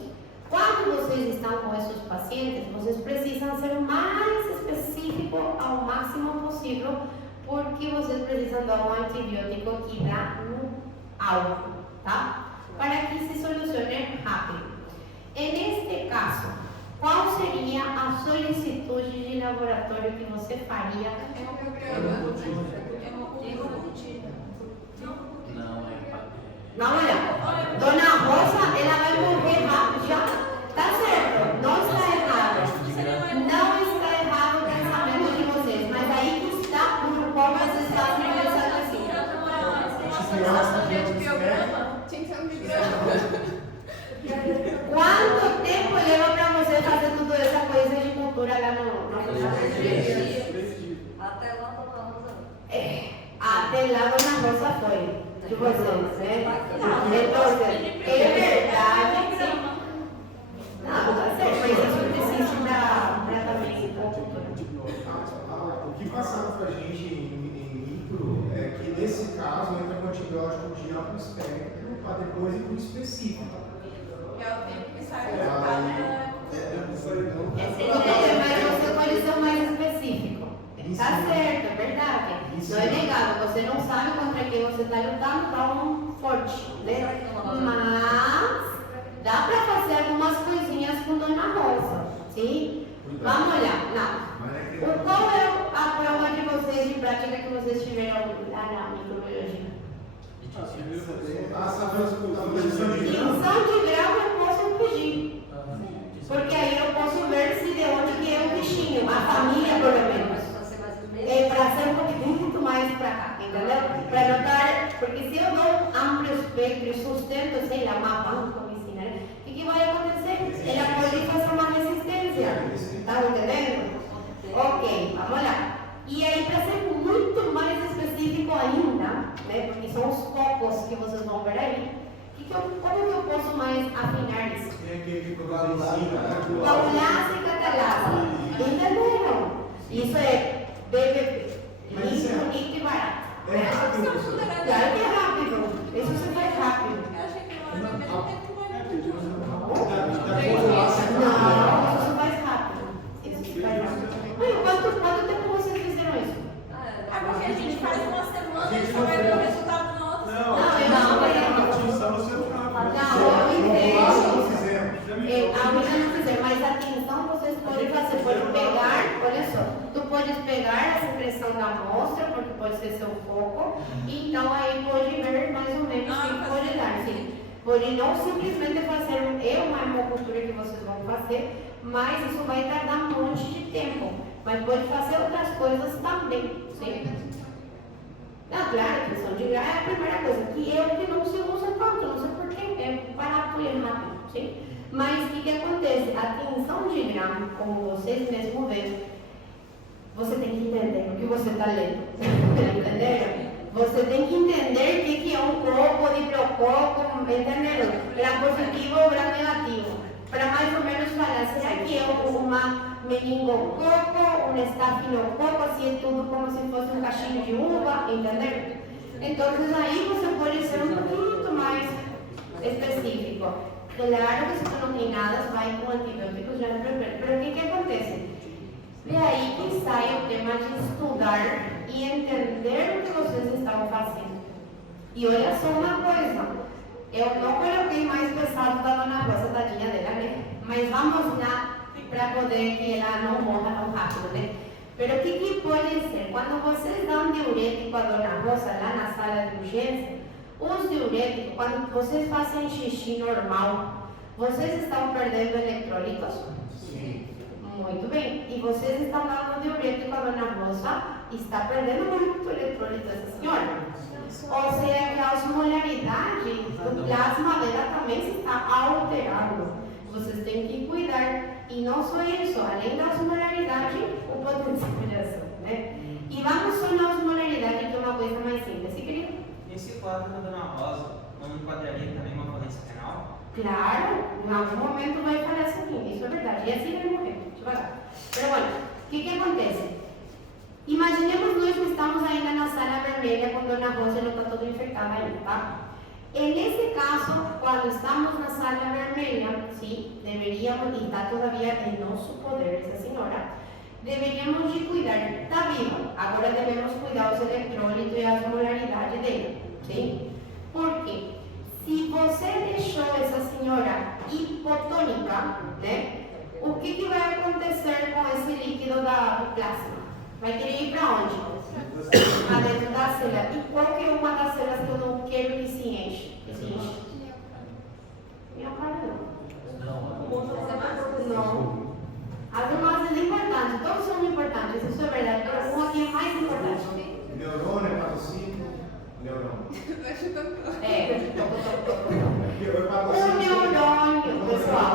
Quando vocês estão com esses pacientes, vocês precisam ser o mais específico ao máximo possível, porque vocês precisam dar um antibiótico que dá no álcool, tá? Para que se solucione rápido. Neste caso, qual seria a solicitude de laboratório que você faria? Vamos lá. Dona Rosa, ela vai morrer rápido já. Tá certo, não está errado. Não está errado o pensamento de vocês, mas aí que está por qual vocês fazem pensar assim. Tinha que ser um biograma. Quanto tempo leva para você fazer toda essa coisa de cultura lá no Até lá, Dona Rosa. até lá Dona Rosa foi de vocês, né? Então, é verdade. Não, tá certo, mas isso precisa para também O que passaram pra gente em micro é que nesse caso entra um antibiótico de amplo espectro para depois ir para o específico. Que é o tempo que sai do hospital. Mas você pode ser mais específico. Tá certo, é verdade. Não é negado, você não sabe contra quem você está lutando, tá um forte, né? Mas dá para fazer algumas coisinhas com Dona Rosa, sim? Vamos olhar. Não. Qual é a prova de vocês, de prática que vocês tiveram lá na microbiologia? Tinção de grau eu posso fugir. Porque aí eu posso ver se de onde que é o bichinho, a família pelo menos. É para ser um pouquinho mais para cá, entendeu? Para notar, porque se eu dou amplo espectro e sustento, sei lá, uma banca, medicina, o que vai acontecer? Ela pode fazer uma resistência, tá que produzir enzima, Coagulase e catalase. Entenderam? Isso é BBB. Limpo e barato. É rápido, professor. Claro que é rápido. Isso você faz rápido. Eu achei que não era mesmo tempo que vai Não, isso faz rápido. Isso se faz rápido. Mãe, quanto tempo vocês fizeram isso? É porque a gente faz uma semana e só vai ver o resultado na outra semana. Não, eu não. A menina não fizer, mas a atenção vocês podem fazer, pode pegar, olha só, tu podes pegar essa impressão da amostra, porque pode ser seu foco, e então aí pode ver mais ou menos o que pode dar, sim. Pode não simplesmente fazer uma hemocultura que vocês vão fazer, mas isso vai tardar um monte de tempo, mas pode fazer outras coisas também, sim. Não, claro, a questão de grau é a primeira coisa, que é o que não se usa tanto, não sei porquê, é barato e é rápido, sim? Mas o que acontece? A tensão de grau, como vocês mesmos veem, você tem que entender o que você está lendo, entenderam? Você tem que entender o que é um copo, diplococo, entenderam? Gram positivo ou gram negativo, para mais ou menos falar, será que é uma meningococo, um estafinococo, se é tudo como se fosse um cachinho de uva, entenderam? Então aí você pode ser um pouquinho mais específico. Claro que se tu não tem nada, vai com antibióticos já no primeiro. Pero o que acontece? De aí que sai o tema de estudar e entender o que vocês estão fazendo. E olha só uma coisa, eu não coloquei mais pesado da Dona Rosa, tadinha dela, né? Mas vamos lá para poder que ela não morra tão rápido, né? Pero o que pode ser? Quando vocês dão diurético a Dona Rosa lá na sala de urgência, os diuréticos, quando vocês fazem xixi normal, vocês estão perdendo eletrólitos? Sim. Muito bem. E vocês estão dando diurético a Dona Rosa, está perdendo muito eletrólito essa senhora. Ou seja, que a osmolaridade do plasma dela também se está alterando. Vocês têm que cuidar. E não só isso, além da osmolaridade, o potencial de ação, né? E vamos só na osmolaridade, que é uma coisa mais simples. Se queria? Esse quadro da Dona Rosa não enquadraria também uma falência renal? Claro, em algum momento vai falar assim, isso é verdade. E assim vai morrer, devagar. Pero bueno, o que acontece? Imaginemos nós que estamos ainda na sala vermelha com Dona Rosa e não está todo infectada ainda, tá? Nesse caso, quando estamos na sala vermelha, sim, deveríamos, e está todavía em nosso poder essa senhora, deveríamos de cuidar, está viva, agora devemos cuidar os eletrólitos e a osmolaridade dela, sim? Por quê? Se você deixou essa senhora hipotônica, né? O que vai acontecer com esse líquido do plasma? Vai querer ir para onde? Para dentro da célula. E qual que é uma das células que eu não quero que se enche? Minha cara não. As hemácias é importante, todos são importantes, isso é verdade, mas uma aqui é mais importante. Neurônio, hepatocito, neurônio. Vai chutando. O neurônio, pessoal,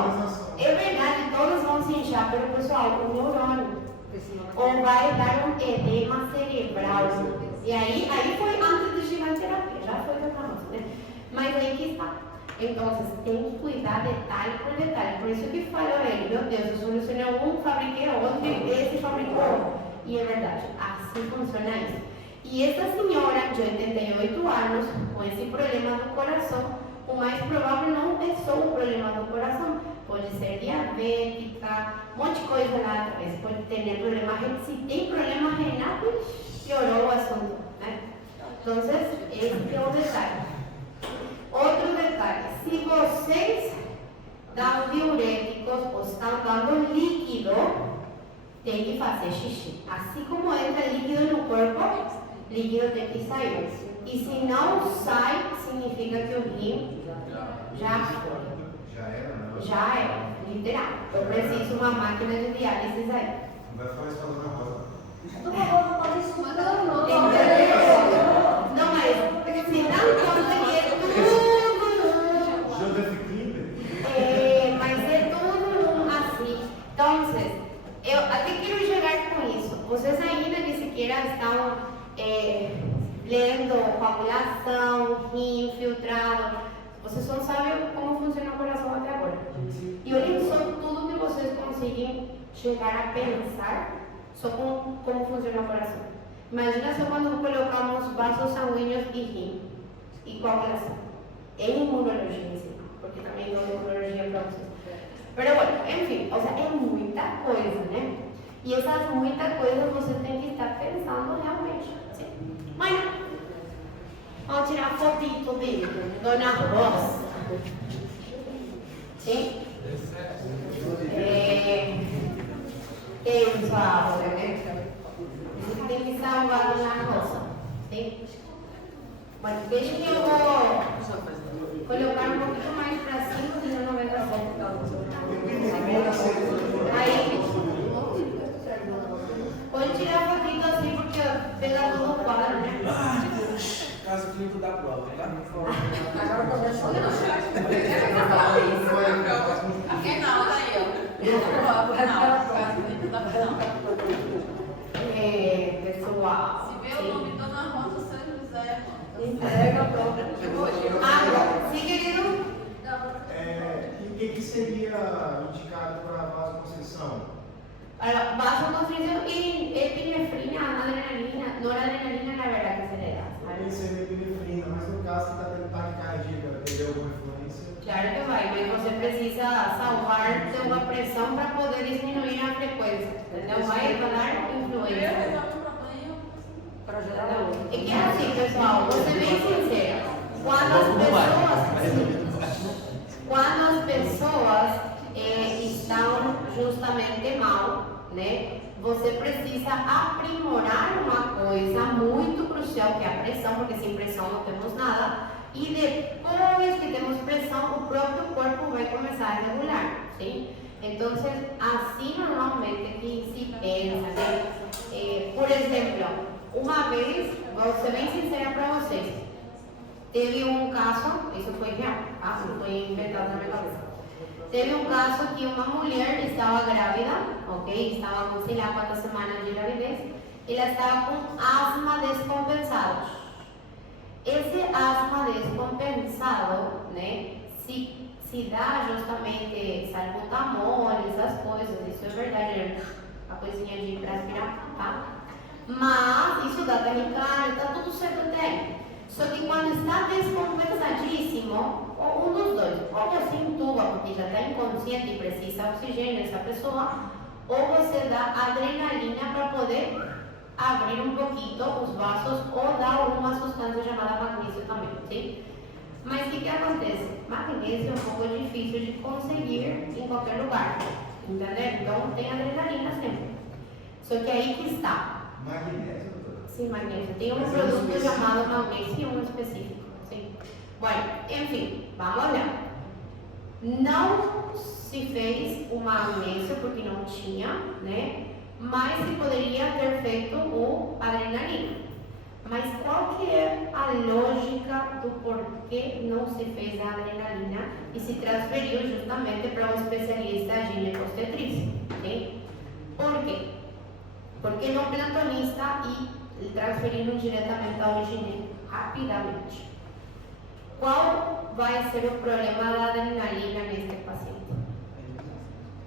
é verdade, todos vão se inchar, mas pessoal, o neurônio, ou vai dar um edema cerebral, e aí foi antes de chegar a terapia, já foi outra coisa, né? Mas aí que está. Então, tem que cuidar detalhe por detalhe. Por isso que falou ele, meu Deus, eu solucionei um, fabriquei outro, esse fabricou outro. E é verdade, assim funciona isso. E essa senhora de 88 anos, com esse problema do coração, o mais provável não é só o problema do coração. Pode ser diabética, um monte de coisa lá atrás. Pode ter problema renal. Se tem problema renal, piorou o assunto, né? Então, esse é o detalhe. Outro detalhe, se vocês dão diuréticos ou estão dando líquido, tem que fazer xixi. Assim como entra líquido no corpo, líquido tem que sair. E se não sai, significa que o rim já foi. Já era, literal. Eu preciso de uma máquina de diálise aí. Vai falar isso para a Dona Rosa. Não pode isso, não. Não, mas se dá conta que é tudo. Joseph Klimber. Mas é tudo assim. Então, eu até quero chegar com isso. Vocês ainda nem sequer estão lendo coagulação, rim, filtrado. Vocês só sabem como funciona o coração até agora. E chegar a pensar só como funciona o coração. Imagina só quando colocamos vasos sanguíneos e rim e coagulação. É imunologia em si, porque também dou imunologia para vocês. Mas, bueno, enfim, ou seja, é muita coisa, né? E essas muitas coisas você tem que estar pensando realmente. Sim. Mas, vamos tirar a fotito dele, Dona Rosa. Sim? Isso agora, né? Você tem que salvar a Dona Rosa. Sim? Mas deixa que eu vou colocar um pouquinho mais para cima, senão não vai dar certo. Aí, pode tirar a fotito assim, porque pega todo o quadro, né? Ai, Deus! Caso clínico da prova, tá? Agora começou. Afinal, daí, ó. Afinal, caso clínico da prova. Pessoal. Se vê o nome Dona Rosa São José, Entrega pronto. Agora, sim, querido? E o que seria indicado para vasoconstrição? Vasoconstricción y epinefrina, adrenalina, noradrenalina, la verdad que se le da. Pode ser epinefrina, mas no caso que está tendo taquicardia, teria alguma influência? Claro que vai, mas você precisa salvar sua pressão para poder diminuir a frequência. Entendeu? Vai dar influência. Para gerar luz. E que é assim, pessoal, vou ser bem sincera. Quando as pessoas estão justamente mal, né? Você precisa aprimorar uma coisa muito crucial, que é a pressão, porque sem pressão não temos nada. E depois que temos pressão, o próprio corpo vai começar a regular, sim? Então, assim normalmente que se pensa, né? Por exemplo, uma vez, vou ser bem sincera para vocês, teve um caso, isso foi real, tá? Não foi inventado na minha cabeça. Teve um caso que uma mulher estava grávida, ok? Estava com, sei lá, 4 semanas de gravidez. Ela estava com asma descompensado. Esse asma descompensado, né? Se dá justamente salbutamol, essas coisas, isso é verdade, a coisinha de respirar, tá? Mas isso dá taquicardia, tá tudo certo até. Só que quando está descompensadíssimo, ou um dos dois, ou você intuba porque já está inconsciente e precisa oxigênio essa pessoa, ou você dá adrenalina para poder abrir um pouquinho os vasos ou dar uma substância chamada magnésio também, sim? Mas o que acontece? Magnésio é um pouco difícil de conseguir em qualquer lugar, entendeu? Então tem adrenalina sempre. Só que aí que está. Magnésio? Sim, magnésio. Tem um produto chamado magnésio, um específico. Sim. Bueno, enfim, vamos olhar. Não se fez o magnésio porque não tinha, né? Mas se poderia ter feito o adrenalina. Mas qual que é a lógica do porquê não se fez a adrenalina e se transferiu justamente para um especialista ginecobstetriz? Okay? Por quê? Porque não plantonista e transferindo diretamente ao gineco rapidamente. Qual vai ser o problema da adrenalina neste paciente?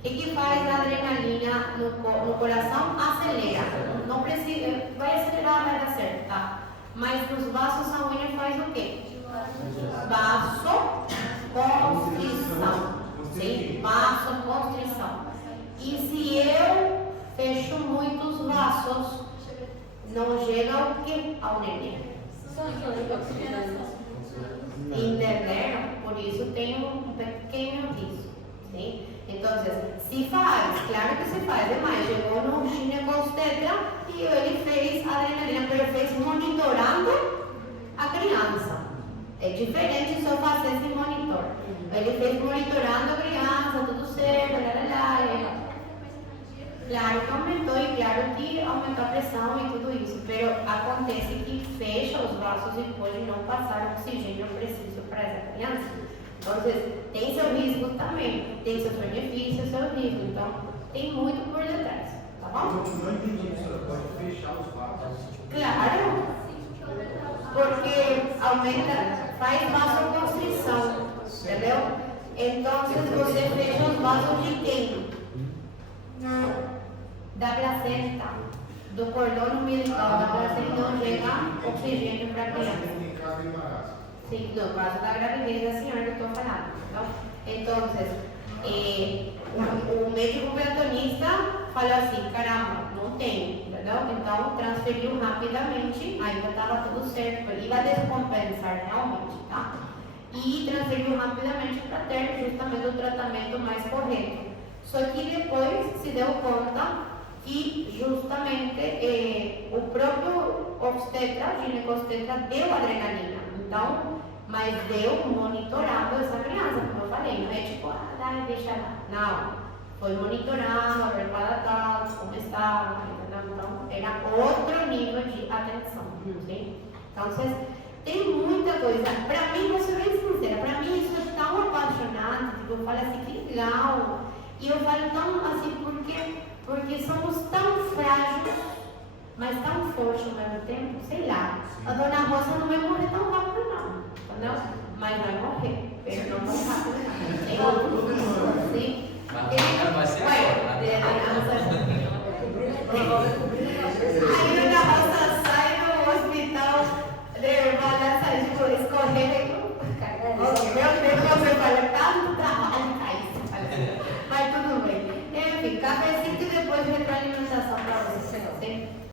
O que faz a adrenalina no coração? Acelera. Não precisa, vai acelerar, vai dar certo, tá? Mas nos vasos sanguíneos faz o quê? Vasoconstrição. Sim, vasoconstrição. E se eu fecho muitos vasos, não chega ao quê? Ao neném. Entenderam? Por isso tem um pequeno risco. Sim? Então, se faz, claro que se faz, mas chegou no ginecobstetra e ele fez adrenalina, mas fez monitorando a criança. É diferente só fazer esse monitor. Ele fez monitorando a criança, tudo certo, Claro que aumentou e claro que aumentou a pressão e tudo isso, mas acontece que fecha os vasos e pode não passar o oxigênio preciso para essa criança. Então, tem seu risco também, tem seus benefícios, seu risco, então tem muito por detrás, tá bom? Não entendi, senhora, pode fechar os vasos. Claro, porque aumenta, faz vasoconstrição, entendeu? Então, você fecha os vasos de quem? da placenta, do cordão umbilical da placenta não chega oxigênio para a criança. Em caso de embaraço. Sim, no caso da gravidez da senhora que eu estou falando. Então, o médico plantonista falou assim, caramba, não tem, entendeu? Então transferiu rapidamente, ainda estava tudo certo, ele ia descompensar realmente, tá? E transferiu rapidamente para ter justamente o tratamento mais correto. Só que depois se deu conta que justamente o próprio obstetra, ginecobstetra, deu adrenalina. Então, mas deu monitorando essa criança, como eu falei, não é tipo, deixa lá. Não, foi monitorando, a ver cada tal, como estava, então era outro nível de atenção, sim? Então, tem muita coisa. Para mim, vou ser bem sincera, para mim isso é tão apaixonante, tipo, eu falo assim, que legal. E eu falo tão assim, porque somos tão frágeis, mas tão fortes ao mesmo tempo, sei lá. A dona Rosa não vai morrer tão rápido